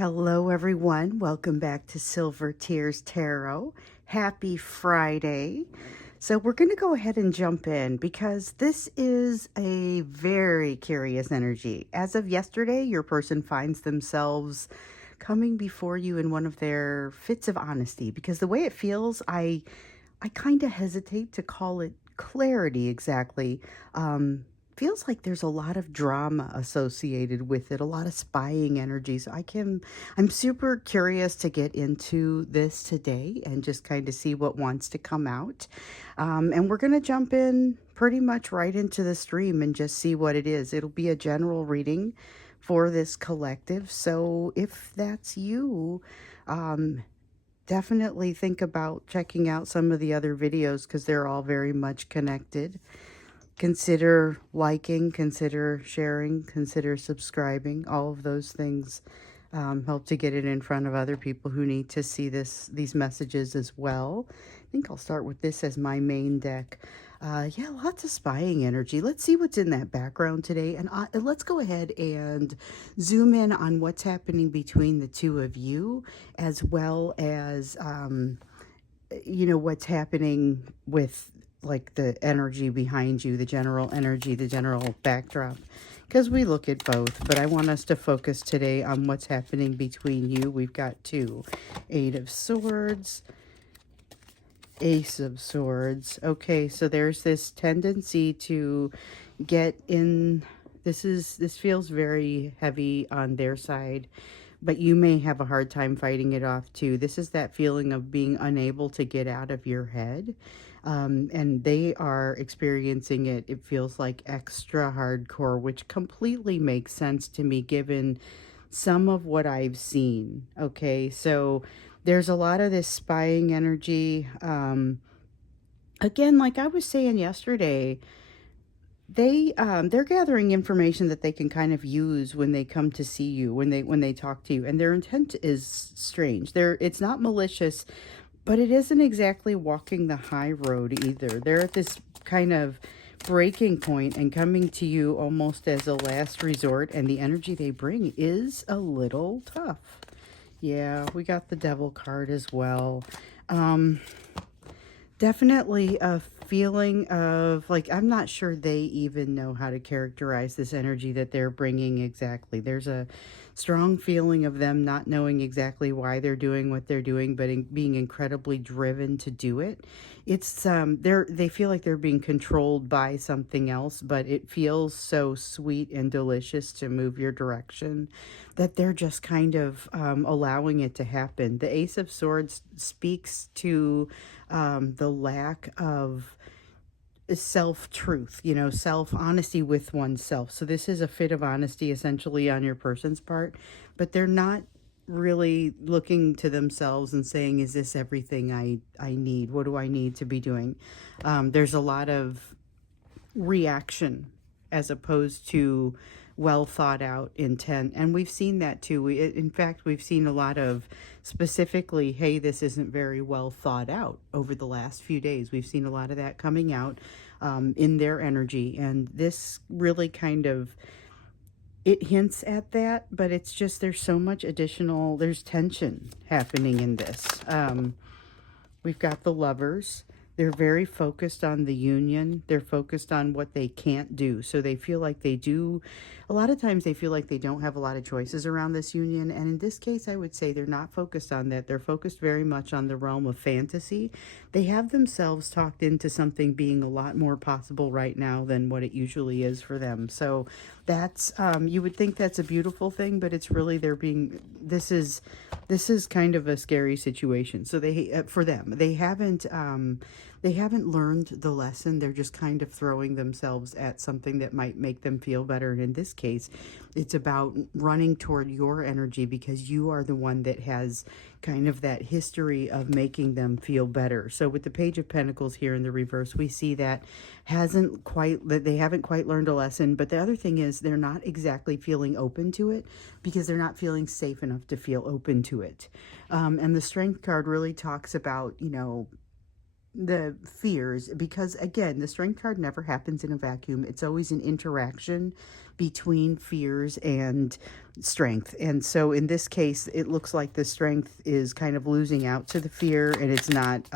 Hello, everyone. Welcome back to Silver Tears Tarot. Happy Friday. So, we're going to go ahead and jump in because this is a very curious energy. As of yesterday, your person finds themselves coming before you in one of their fits of honesty because the way it feels, I kind of hesitate to call it clarity exactly. Feels like there's a lot of drama associated with it, a lot of spying energy. So I'm super curious to get into this today and just kind of see what wants to come out. And we're going to jump in pretty much right into the stream and just see what it is. It'll be a general reading for this collective. So if that's you, um, definitely think about checking out some of the other videos because they're all very much connected. Consider liking, consider sharing, consider subscribing. All of those things help to get it in front of other people who need to see these messages as well. I think I'll start with this as my main deck. Yeah, lots of spying energy. Let's see what's in that background today. And let's go ahead and zoom in on what's happening between the two of you, as well as, what's happening with like the energy behind you, the general energy, the general backdrop. Because we look at both, but I want us to focus today on what's happening between you. We've got two. Eight of Swords, Ace of Swords. Okay, so there's this tendency to get in. This feels very heavy on their side, but you may have a hard time fighting it off too. This is that feeling of being unable to get out of your head. And they are experiencing it. It feels like extra hardcore, which completely makes sense to me given some of what I've seen. Okay, so there's a lot of this spying energy. Again, like I was saying yesterday, they're gathering information that they can kind of use when they come to see you, when they talk to you, and their intent is strange. It's not malicious, but it isn't exactly walking the high road either. They're at this kind of breaking point and coming to you almost as a last resort, and the energy they bring is a little tough. Yeah, we got the Devil card as well. Definitely a feeling of like, I'm not sure they even know how to characterize this energy that they're bringing exactly. There's a strong feeling of them not knowing exactly why they're doing what they're doing, but being incredibly driven to do it. It's they feel like they're being controlled by something else, but it feels so sweet and delicious to move your direction that they're just kind of allowing it to happen. The Ace of Swords speaks to the lack of self-truth, self-honesty with oneself. So this is a fit of honesty essentially on your person's part, but they're not really looking to themselves and saying, is this everything I need? What do I need to be doing? There's a lot of reaction as opposed to well thought out intent, and we've seen that too. In fact, we've seen a lot of specifically, hey, this isn't very well thought out over the last few days. We've seen a lot of that coming out in their energy, and this really kind of, it hints at that, but it's just there's so much additional, there's tension happening in this. We've got the Lovers. They're very focused on the union. They're focused on what they can't do. So they feel like they do, a lot of times they feel like they don't have a lot of choices around this union. And in this case, I would say they're not focused on that. They're focused very much on the realm of fantasy. They have themselves talked into something being a lot more possible right now than what it usually is for them. So that's, you would think that's a beautiful thing, but it's really, this is kind of a scary situation. So for them, they haven't learned the lesson. They're just kind of throwing themselves at something that might make them feel better. And in this case, it's about running toward your energy because you are the one that has kind of that history of making them feel better. So with the Page of Pentacles here in the reverse, we see that they haven't quite learned a lesson. But the other thing is they're not exactly feeling open to it because they're not feeling safe enough to feel open to it. And the Strength card really talks about, the fears, because again, the strength card never happens in a vacuum. It's always an interaction between fears and strength. And so in this case, it looks like the strength is kind of losing out to the fear, and it's not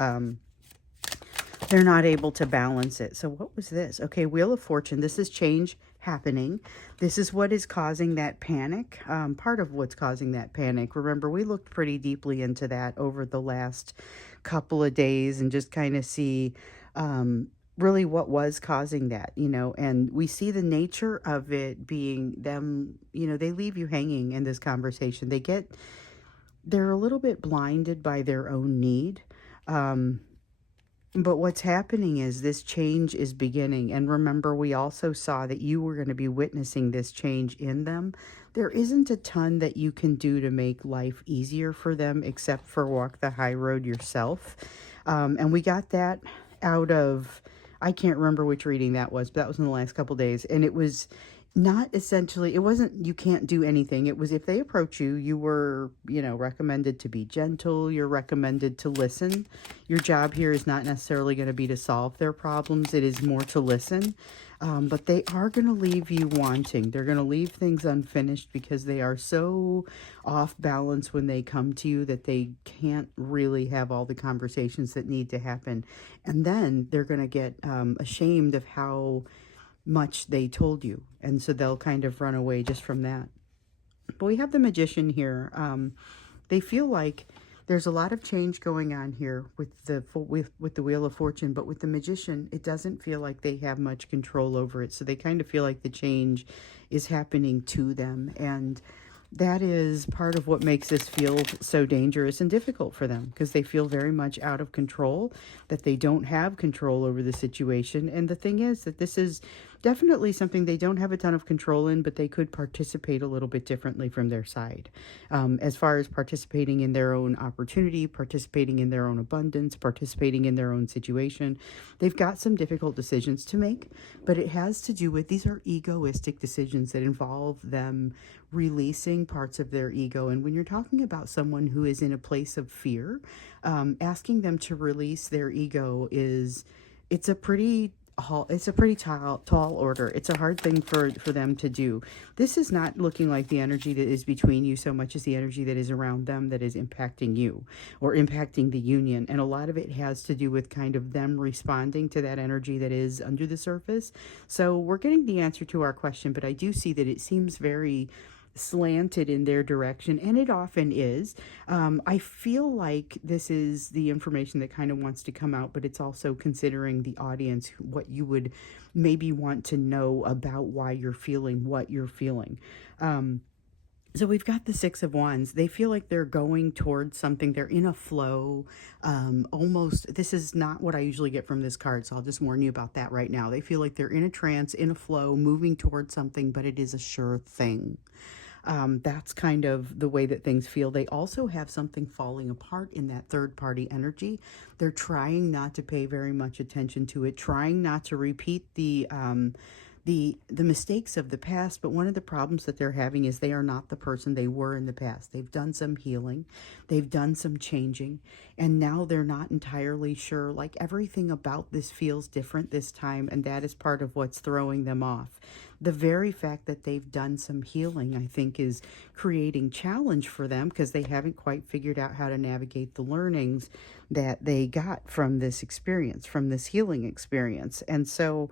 they're not able to balance it. So what was this? Okay, Wheel of Fortune. This is change happening. This is what is causing that panic. Part of what's causing that panic. Remember, we looked pretty deeply into that over the last couple of days and just kind of see really what was causing that, and we see the nature of it being them, they leave you hanging in this conversation. They're a little bit blinded by their own need. But what's happening is this change is beginning. And remember, we also saw that you were going to be witnessing this change in them. There isn't a ton that you can do to make life easier for them except for walk the high road yourself. And we got that out of, I can't remember which reading that was, but that was in the last couple days. And it was not essentially, it wasn't you can't do anything. It was if they approach you, you were, recommended to be gentle. You're recommended to listen. Your job here is not necessarily going to be to solve their problems. It is more to listen. But they are going to leave you wanting. They're going to leave things unfinished because they are so off balance when they come to you that they can't really have all the conversations that need to happen. And then they're going to get ashamed of how much they told you, and so they'll kind of run away just from that. But we have the Magician here. They feel like there's a lot of change going on here with the Wheel of Fortune, but with the Magician, it doesn't feel like they have much control over it. So they kind of feel like the change is happening to them, and that is part of what makes this feel so dangerous and difficult for them, because they feel very much out of control, that they don't have control over the situation. And the thing is that this is definitely something they don't have a ton of control in, but they could participate a little bit differently from their side. As far as participating in their own opportunity, participating in their own abundance, participating in their own situation, they've got some difficult decisions to make, but it has to do with, these are egoistic decisions that involve them releasing parts of their ego. And when you're talking about someone who is in a place of fear, asking them to release their ego it's a pretty tall order. It's a hard thing for them to do. This is not looking like the energy that is between you so much as the energy that is around them that is impacting you or impacting the union. And a lot of it has to do with kind of them responding to that energy that is under the surface. So we're getting the answer to our question, but I do see that it seems very slanted in their direction, and it often is. I feel like this is the information that kind of wants to come out, but it's also considering the audience, what you would maybe want to know about why you're feeling what you're feeling. So we've got the Six of Wands. They feel like they're going towards something. They're in a flow. Almost, this is not what I usually get from this card, so I'll just warn you about that right now. They feel like they're in a trance, in a flow, moving towards something, but it is a sure thing. That's kind of the way that things feel. They also have something falling apart in that third party energy. They're trying not to pay very much attention to it, trying not to repeat the mistakes of the past. But one of the problems that they're having is they are not the person they were in the past. They've done some healing, they've done some changing, and now they're not entirely sure. Like, everything about this feels different this time, and that is part of what's throwing them off. The very fact that they've done some healing, I think, is creating challenge for them, because they haven't quite figured out how to navigate the learnings that they got from this experience, from this healing experience. And so,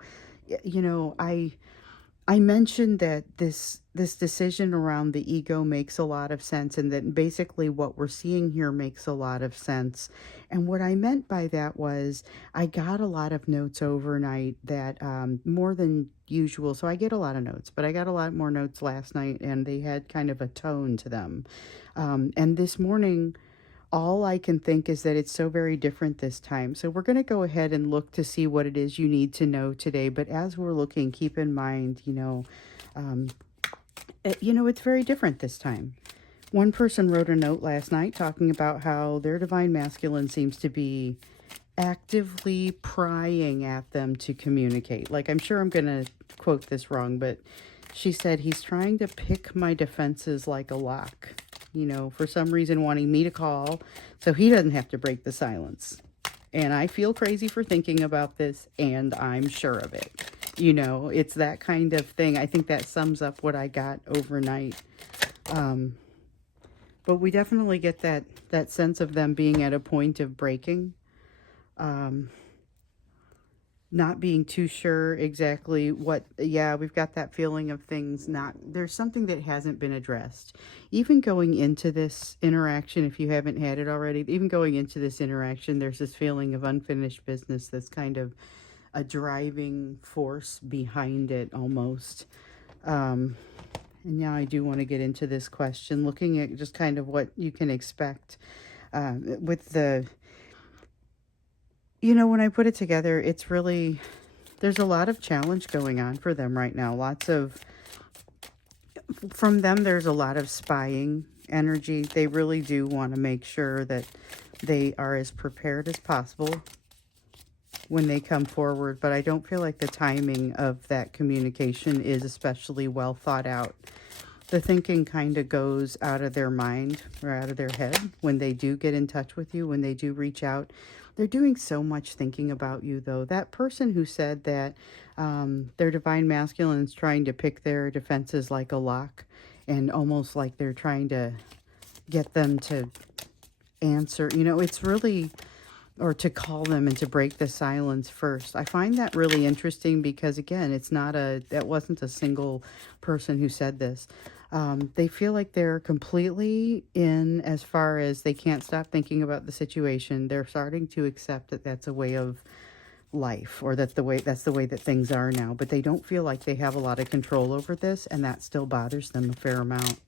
I mentioned that this decision around the ego makes a lot of sense, and that basically what we're seeing here makes a lot of sense. And what I meant by that was, I got a lot of notes overnight that more than usual. So I get a lot of notes, but I got a lot more notes last night, and they had kind of a tone to them. And this morning, all I can think is that it's so very different this time. So we're going to go ahead and look to see what it is you need to know today. But as we're looking, keep in mind, it's very different this time. One person wrote a note last night talking about how their divine masculine seems to be actively prying at them to communicate. Like, I'm sure I'm going to quote this wrong, but she said, he's trying to pick my defenses like a lock. For some reason wanting me to call so he doesn't have to break the silence. And I feel crazy for thinking about this, and I'm sure of it. You know, it's that kind of thing. I think that sums up what I got overnight. Um, but we definitely get that sense of them being at a point of breaking. Um, not being too sure exactly what, yeah, we've got that feeling of things not, there's something that hasn't been addressed. Even going into this interaction, if you haven't had it already, even going into this interaction, there's this feeling of unfinished business that's kind of a driving force behind it almost. Um, and now I do want to get into this question, looking at just kind of what you can expect with the, you know, when I put it together, it's really, there's a lot of challenge going on for them right now. Lots of, from them, there's a lot of spying energy. They really do want to make sure that they are as prepared as possible when they come forward, but I don't feel like the timing of that communication is especially well thought out. The thinking kind of goes out of their mind or out of their head when they do get in touch with you, when they do reach out. They're doing so much thinking about you, though. That person who said that their divine masculine is trying to pick their defenses like a lock, and almost like they're trying to get them to answer, you know, it's really, or to call them and to break the silence first. I find that really interesting because, again, it's not a, that wasn't a single person who said this. They feel like they're completely in, as far as they can't stop thinking about the situation. They're starting to accept that that's a way of life, or that the way, that's the way that things are now, but they don't feel like they have a lot of control over this, and that still bothers them a fair amount.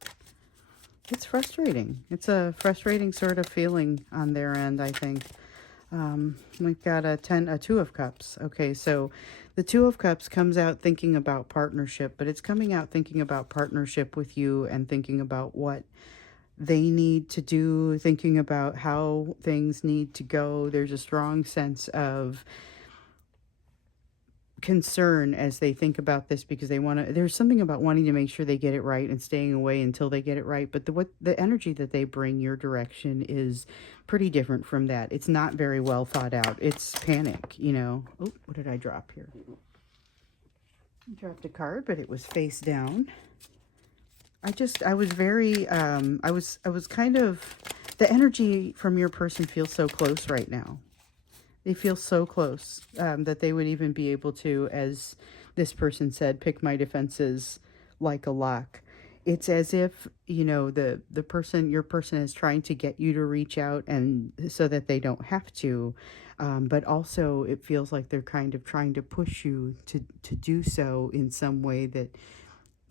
It's frustrating. It's a frustrating sort of feeling on their end, I think. We've got a 2 of cups. Okay, so the 2 of cups comes out thinking about partnership, but it's coming out thinking about partnership with you and thinking about what they need to do, thinking about how things need to go. There's a strong sense of concern as they think about this, because they want to, there's something about wanting to make sure they get it right and staying away until they get it right, but the energy that they bring your direction is pretty different from that. It's not very well thought out. It's panic, you know. Oh, what did I drop here? I dropped a card, but it was face down. I was very I was kind of, the energy from your person feels so close right now. They feel so close that they would even be able to, as this person said, pick my defenses like a lock. It's as if, you know, the person, your person is trying to get you to reach out, and so that they don't have to. But also it feels like they're kind of trying to push you to do so in some way that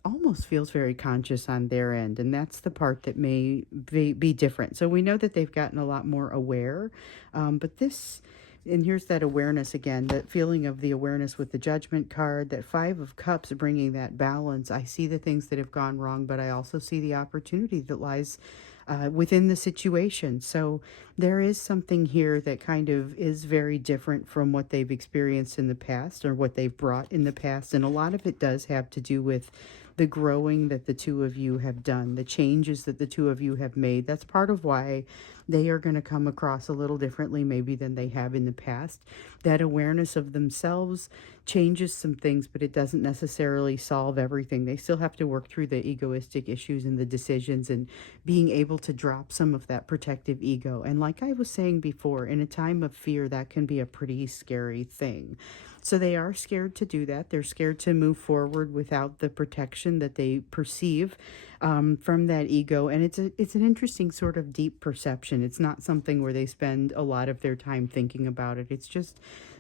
almost feels very conscious on their end, and that's the part that may be different. So we know that they've gotten a lot more aware, but this, and here's that awareness again, that feeling of the awareness with the Judgment card, that 5 of Cups bringing that balance. I see the things that have gone wrong, but I also see the opportunity that lies within the situation. So there is something here that kind of is very different from what they've experienced in the past, or what they've brought in the past. And a lot of it does have to do with the growing that the 2 of you have done, the changes that the 2 of you have made. That's part of why they are going to come across a little differently maybe than they have in the past. That awareness of themselves changes some things, but it doesn't necessarily solve everything. They still have to work through the egoistic issues and the decisions, and being able to drop some of that protective ego. And like I was saying before, in a time of fear, that can be a pretty scary thing. So they are scared to do that. They're scared to move forward without the protection that they perceive from that ego. And it's an interesting sort of deep perception. It's not something where they spend a lot of their time thinking about it. It's just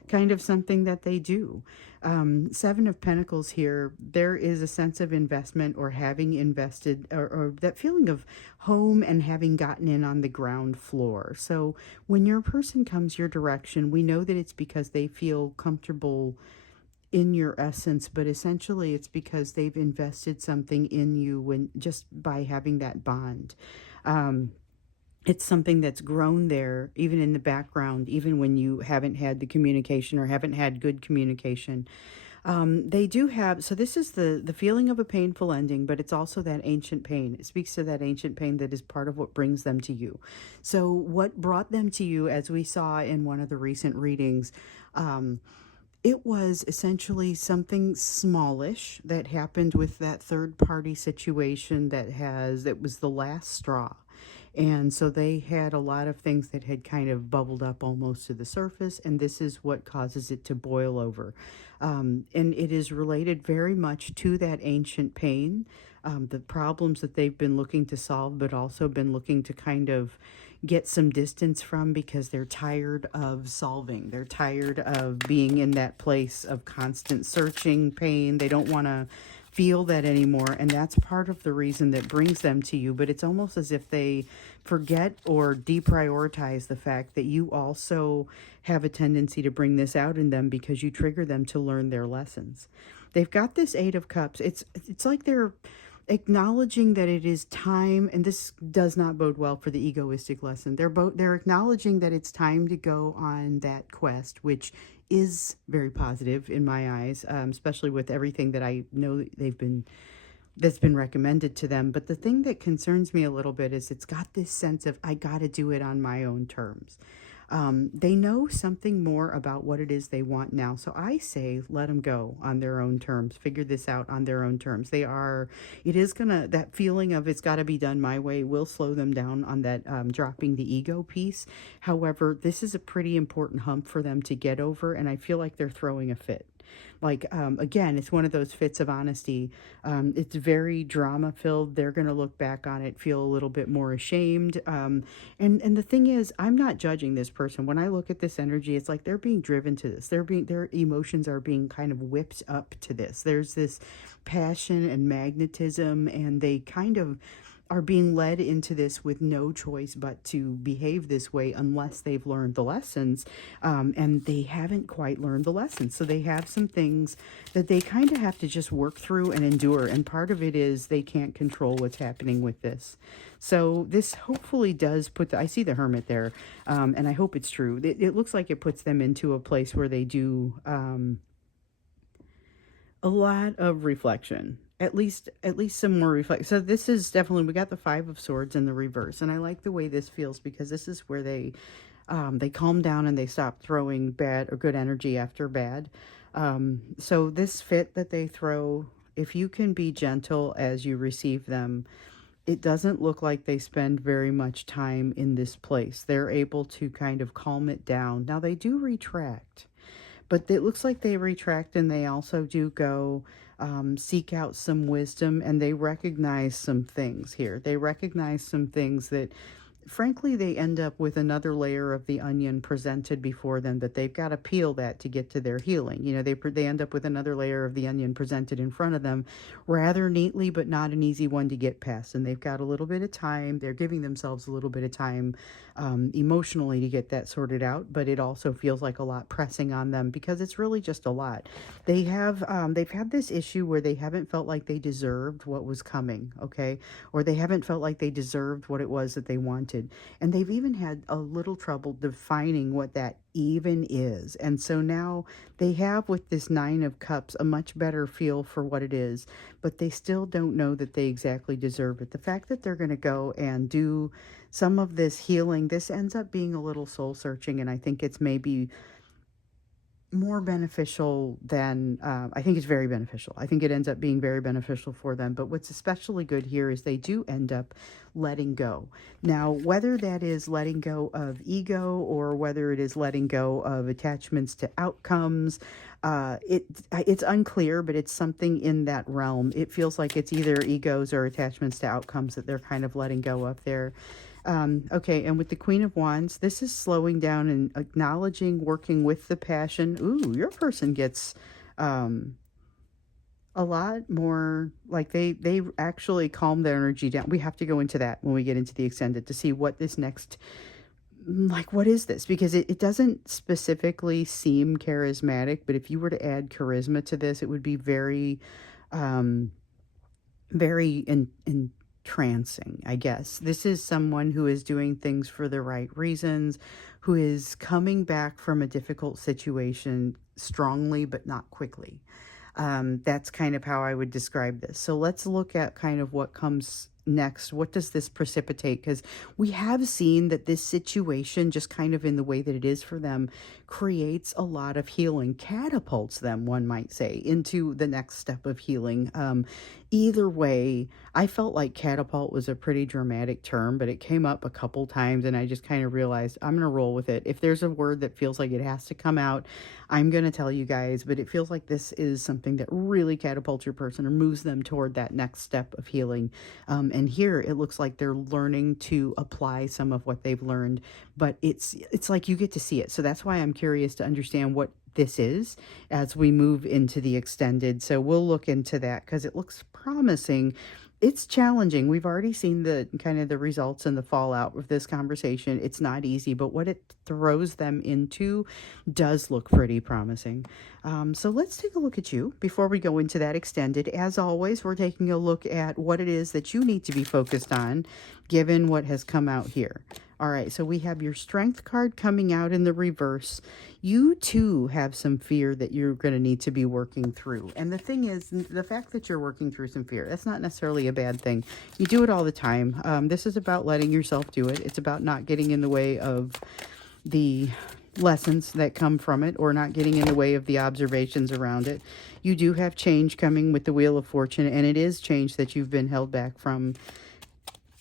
kind of something that they do. 7 of Pentacles here, there is a sense of investment, or having invested, or that feeling of home and having gotten in on the ground floor. So when your person comes your direction, we know that it's because they feel comfortable in your essence, but essentially it's because they've invested something in you, when just by having that bond. It's something that's grown there, even in the background, even when you haven't had the communication or haven't had good communication. They do have, so this is the feeling of a painful ending, but it's also that ancient pain. It speaks to that ancient pain that is part of what brings them to you. So what brought them to you, as we saw in one of the recent readings, um, it was essentially something smallish that happened with that third party situation that was the last straw. And so they had a lot of things that had kind of bubbled up almost to the surface, and this is what causes it to boil over. And it is related very much to that ancient pain, the problems that they've been looking to solve, but also been looking to kind of get some distance from because they're tired of solving. They're tired of being in that place of constant searching, pain. They don't want to feel that anymore, and that's part of the reason that brings them to you. But it's almost as if they forget or deprioritize the fact that you also have a tendency to bring this out in them because you trigger them to learn their lessons. They've got this Eight of Cups. It's like they're acknowledging that it is time, and this does not bode well for the egoistic lesson. They're acknowledging that it's time to go on that quest, which is very positive in my eyes, especially with everything that I know that that's been recommended to them. But the thing that concerns me a little bit is it's got this sense of I got to do it on my own terms. They know something more about what it is they want now. So I say, let them go on their own terms, figure this out on their own terms. That feeling of it's got to be done my way will slow them down on that dropping the ego piece. However, this is a pretty important hump for them to get over, and I feel like they're throwing a fit. Like, again, it's one of those fits of honesty. It's very drama filled. They're going to look back on it, feel a little bit more ashamed. And the thing is, I'm not judging this person. When I look at this energy, it's like they're being driven to this. Their emotions are being kind of whipped up to this. There's this passion and magnetism, and they kind of are being led into this with no choice but to behave this way unless they've learned the lessons. And they haven't quite learned the lessons. So they have some things that they kind of have to just work through and endure. And part of it is they can't control what's happening with this. So this hopefully does I see the Hermit there, and I hope it's true. It looks like it puts them into a place where they do a lot of reflection, at least some more reflection. So this is definitely, we got the Five of Swords in the reverse, and I like the way this feels because this is where they calm down and they stop throwing bad or good energy after bad. So this fit that they throw, if you can be gentle as you receive them, it doesn't look like they spend very much time in this place. They're able to kind of calm it down. Now they do retract, but it looks like they retract, and they also do go seek out some wisdom, and they recognize some things here. They recognize some things that, frankly, they end up with another layer of the onion presented before them that they've got to peel that to get to their healing. You know, they end up with another layer of the onion presented in front of them rather neatly, but not an easy one to get past. And they've got a little bit of time. They're giving themselves a little bit of time emotionally to get that sorted out, but it also feels like a lot pressing on them because it's really just a lot. They've had this issue where they haven't felt like they deserved what was coming, okay? Or they haven't felt like they deserved what it was that they wanted. And they've even had a little trouble defining what that even is. And so now they have, with this Nine of Cups, a much better feel for what it is, but they still don't know that they exactly deserve it. The fact that they're going to go and do some of this healing, this ends up being a little soul searching, and I think it's maybe more beneficial than I think it's very beneficial. I think it ends up being very beneficial for them. But what's especially good here is they do end up letting go. Now, whether that is letting go of ego or whether it is letting go of attachments to outcomes, it's unclear, but it's something in that realm. It feels like it's either egos or attachments to outcomes that they're kind of letting go of there. Okay, and with the Queen of Wands, this is slowing down and acknowledging, working with the passion. Ooh, your person gets a lot more, like they actually calm their energy down. We have to go into that when we get into the extended to see what this next, like, what is this? Because it doesn't specifically seem charismatic, but if you were to add charisma to this, it would be very, very entrancing, I guess. This is someone who is doing things for the right reasons, who is coming back from a difficult situation strongly but not quickly. That's kind of how I would describe this. So let's look at kind of what comes next. What does this precipitate? Because we have seen that this situation, just kind of in the way that it is for them, creates a lot of healing, catapults them, one might say, into the next step of healing. Either way, I felt like catapult was a pretty dramatic term, but it came up a couple times and I just kind of realized I'm going to roll with it. If there's a word that feels like it has to come out, I'm going to tell you guys, but it feels like this is something that really catapults your person or moves them toward that next step of healing. And here it looks like they're learning to apply some of what they've learned, but it's like you get to see it. So that's why I'm curious to understand what this is as we move into the extended. So we'll look into that because it looks promising. It's challenging. We've already seen the kind of the results and the fallout of this conversation. It's not easy, but what it throws them into does look pretty promising. So let's take a look at you before we go into that extended. As always, we're taking a look at what it is that you need to be focused on given what has come out here. All right, so we have your strength card coming out in the reverse. You too have some fear that you're going to need to be working through. And the thing is, the fact that you're working through some fear, that's not necessarily a bad thing. You do it all the time. This is about letting yourself do it. It's about not getting in the way of the lessons that come from it or not getting in the way of the observations around it. You do have change coming with the Wheel of Fortune, and it is change that you've been held back from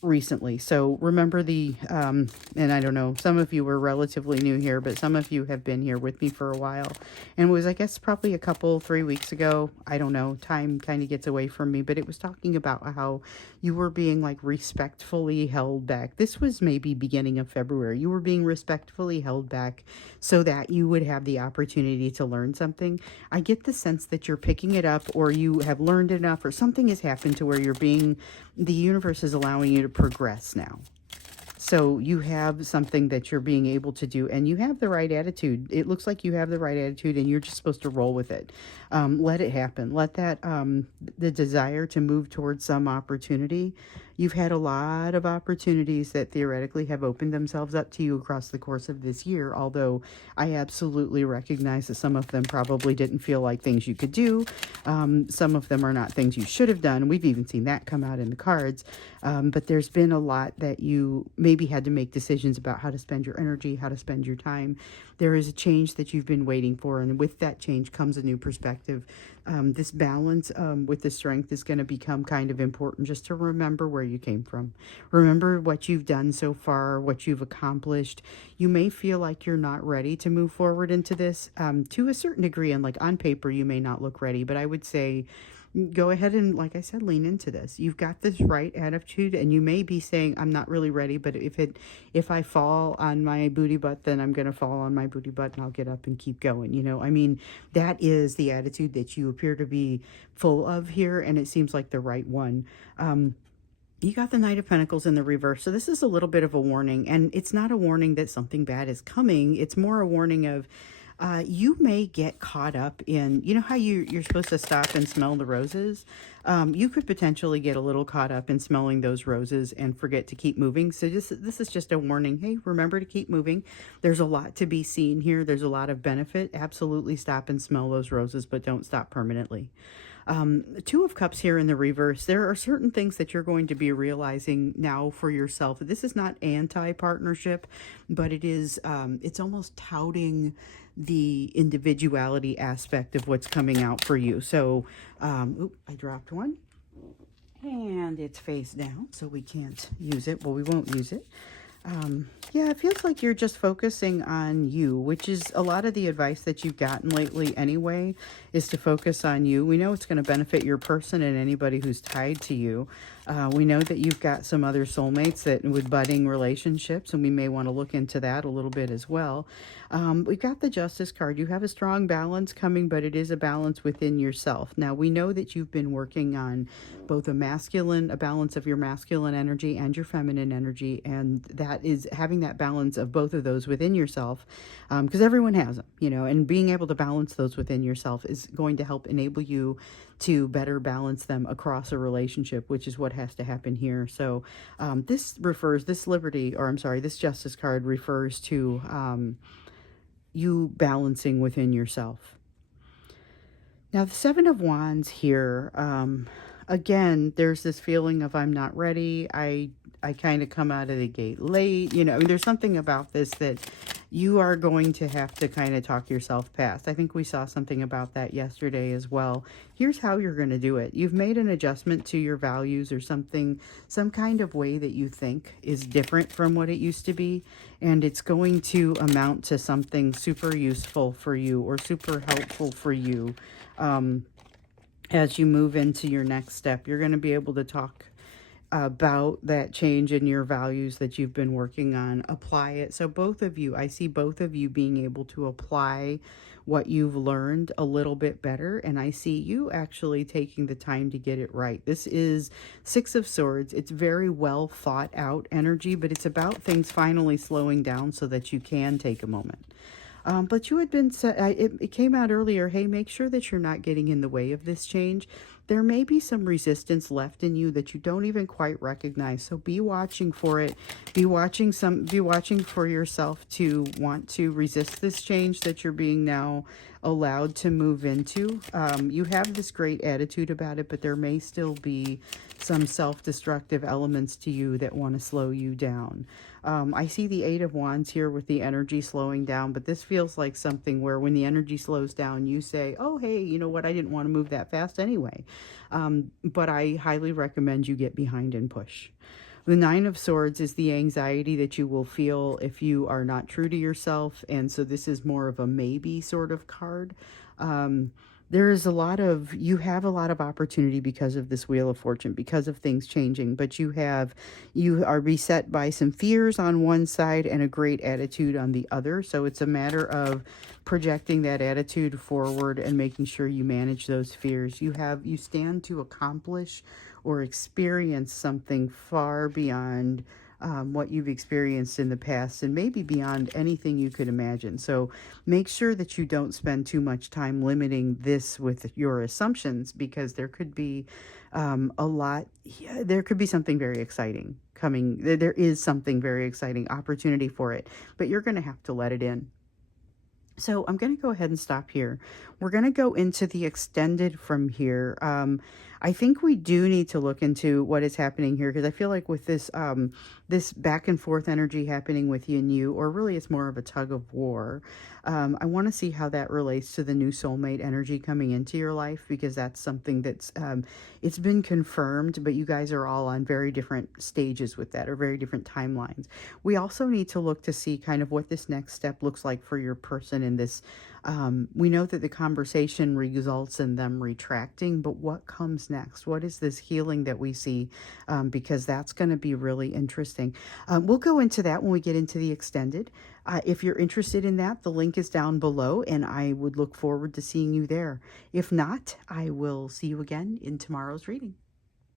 recently. So remember and I don't know, some of you were relatively new here, but some of you have been here with me for a while. And it was, I guess, probably 3 weeks ago. I don't know, time kind of gets away from me, but it was talking about how you were being like respectfully held back. This was maybe beginning of February. You were being respectfully held back so that you would have the opportunity to learn something. I get the sense that you're picking it up or you have learned enough or something has happened to where the universe is allowing you to progress now. So you have something that you're being able to do and you have the right attitude. It looks like you have the right attitude and you're just supposed to roll with it. Let it happen. Let that, the desire to move towards some opportunity. You've had a lot of opportunities that theoretically have opened themselves up to you across the course of this year, although I absolutely recognize that some of them probably didn't feel like things you could do. Some of them are not things you should have done. We've even seen that come out in the cards. But there's been a lot that you maybe had to make decisions about how to spend your energy, how to spend your time. There is a change that you've been waiting for, and with that change comes a new perspective. This balance with the strength is going to become kind of important, just to remember where you came from. Remember what you've done so far, what you've accomplished. You may feel like you're not ready to move forward into this to a certain degree, and like on paper you may not look ready, but I would say go ahead and, like I said, lean into this. You've got this right attitude, and you may be saying, I'm not really ready, but if I fall on my booty butt, then I'm going to fall on my booty butt and I'll get up and keep going. I mean, that is the attitude that you appear to be full of here, and it seems like the right one. You got the Knight of Pentacles in the reverse. So this is a little bit of a warning, and it's not a warning that something bad is coming. It's more a warning of, you may get caught up in, how you're supposed to stop and smell the roses? You could potentially get a little caught up in smelling those roses and forget to keep moving. So this is just a warning. Hey, remember to keep moving. There's a lot to be seen here. There's a lot of benefit. Absolutely stop and smell those roses, but don't stop permanently. Two of Cups here in the reverse. There are certain things that you're going to be realizing now for yourself. This is not anti-partnership, but it is, it's almost touting the individuality aspect of what's coming out for you. So, I dropped one and it's face down, so we can't use it. Well, we won't use it. Yeah, it feels like you're just focusing on you, which is a lot of the advice that you've gotten lately anyway, is to focus on you. We know it's going to benefit your person and anybody who's tied to you. We know that you've got some other soulmates that with budding relationships, and we may want to look into that a little bit as well. We've got the Justice card. You have a strong balance coming, but it is a balance within yourself. Now, we know that you've been working on both a balance of your masculine energy and your feminine energy, and that is having that balance of both of those within yourself, because everyone has them, and being able to balance those within yourself is going to help enable you to better balance them across a relationship, which is what has to happen here. So this Justice card refers to you balancing within yourself. Now, the Seven of Wands here, again, there's this feeling of I'm not ready. I kind of come out of the gate late. You know, I mean, there's something about this that you are going to have to kind of talk yourself past. I think we saw something about that yesterday as well. Here's how you're going to do it. You've made an adjustment to your values or something, some kind of way that you think is different from what it used to be. And it's going to amount to something super useful for you or super helpful for you. As you move into your next step, you're going to be able to talk about that change in your values that you've been working on. Apply it. So both of you, I see both of you being able to apply what you've learned a little bit better, and I see you actually taking the time to get it right. This is Six of Swords. It's very well thought out energy, but it's about things finally slowing down so that you can take a moment. But you had been, it came out earlier, hey, make sure that you're not getting in the way of this change. There may be some resistance left in you that you don't even quite recognize. So be watching for it. Be watching for yourself to want to resist this change that you're being now allowed to move into. You have this great attitude about it, but there may still be some self-destructive elements to you that want to slow you down. I see the Eight of Wands here with the energy slowing down, but this feels like something where when the energy slows down, you say, oh, hey, you know what? I didn't want to move that fast anyway. But I highly recommend you get behind and push. The Nine of Swords is the anxiety that you will feel if you are not true to yourself. And so this is more of a maybe sort of card. There is you have a lot of opportunity because of this Wheel of Fortune, because of things changing, but you are beset by some fears on one side and a great attitude on the other. So it's a matter of projecting that attitude forward and making sure you manage those fears. You stand to accomplish or experience something far beyond what you've experienced in the past and maybe beyond anything you could imagine. So make sure that you don't spend too much time limiting this with your assumptions, because there could be there could be something very exciting coming. There is something very exciting, opportunity for it, but you're going to have to let it in. So I'm going to go ahead and stop here. We're going to go into the extended from here. I think we do need to look into what is happening here, because I feel like with this this back and forth energy happening with you and you, or really it's more of a tug of war. I want to see how that relates to the new soulmate energy coming into your life, because that's something that's it's been confirmed, but you guys are all on very different stages with that, or very different timelines. We also need to look to see kind of what this next step looks like for your person in this. We know that the conversation results in them retracting, but what comes next? What is this healing that we see? Because that's going to be really interesting. We'll go into that when we get into the extended. If you're interested in that, the link is down below, and I would look forward to seeing you there. If not, I will see you again in tomorrow's reading.